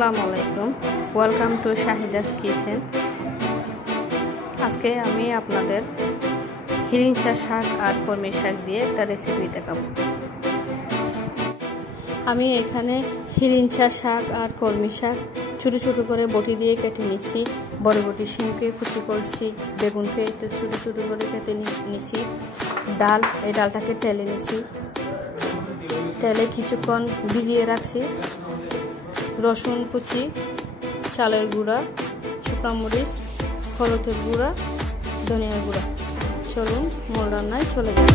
আসসালামু আলাইকুম, welcome to Shahida's kitchen. আজকে আমি আপনাদের হিরিঞ্চা শাক আর কলমি শাক দিয়ে একটা রেসিপি দেখাবো। আমি এখানে হিরিঞ্চা শাক আর কলমি শাক ছোটো ছোটো করে বটি দিয়ে কেটে নিচ্ছি। বটি শিমকে কুচি করছি, বেগুনকে একটু ছোটো ছোটো করে কেটে নিচ্ছি। এই ডালটাকে তেলে নিচ্ছি, তেলে কিছুক্ষণ ভিজিয়ে রাখছি। রসুন কুচি, চালের গুঁড়া, শুকনো মরিচ, হলুদের গুঁড়া, ধনিয়ার গুঁড়া। চলুন মূল রান্নায় চলে যাই।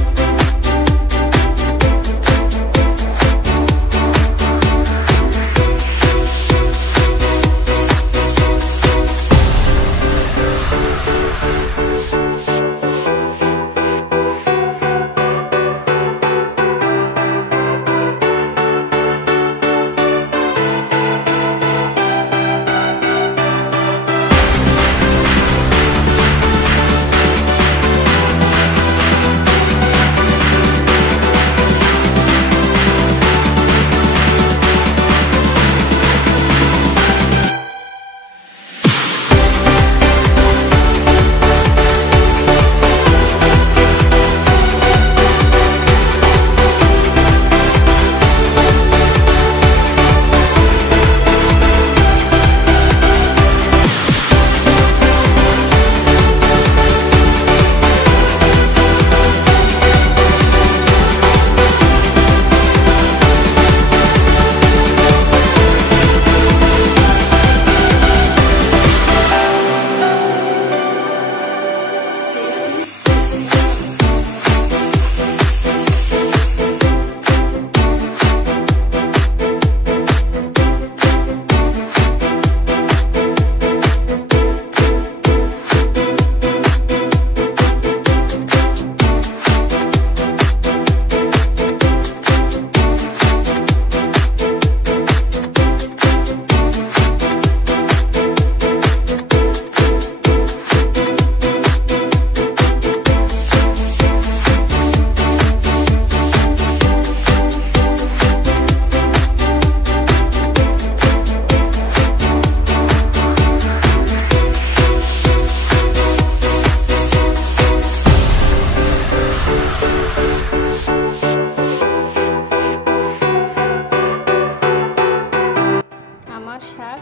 শাক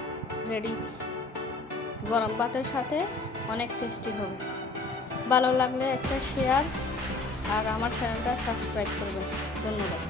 রেডি, গরম ভাতের সাথে অনেক টেস্টি হবে। ভালো লাগলে একটা শেয়ার আর আমার চ্যানেলটা সাবস্ক্রাইব করবেন। ধন্যবাদ।